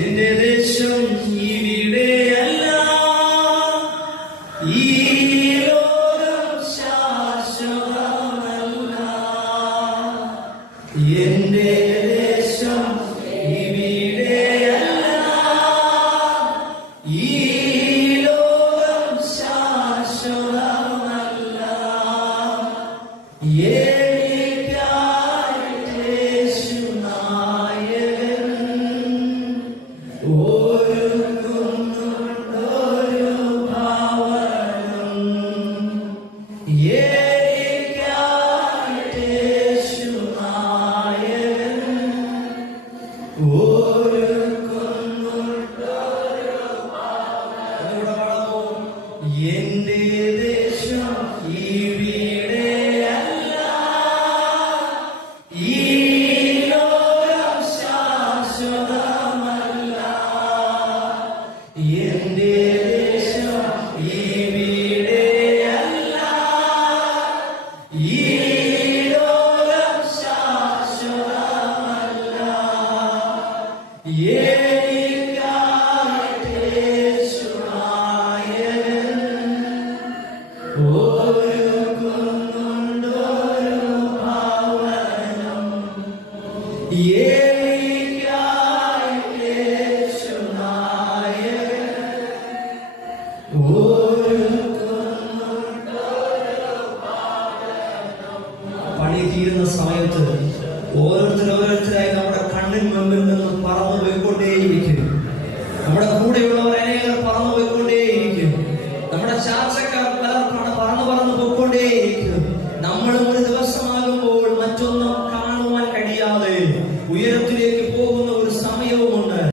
എന്റെ ദേശം ഇവിടെയല്ല, ഈ ലോകം ശാശ്വതമല്ല. എന്റെ ദേശം ഇവിടെയല്ല, ഈ ലോകം ശാശ്വതമല്ല. എന്റെ ദേശം ഇവിടെയല്ല, ഈ ലോകം ശാശ്വതമല്ല. എന്റെ ദേശം ഇവിടെയല്ല, ഈ ലോകം ശാശ്വതമല്ല. പണി തീരുന്ന സമയത്ത് ഓരോരുത്തരായി നമ്മുടെ കണ്ണിന് മുമ്പിൽ നിന്ന് പറന്നു പോയിക്കൊണ്ടേയിരിക്കും. നമ്മുടെ കൂടെയുള്ള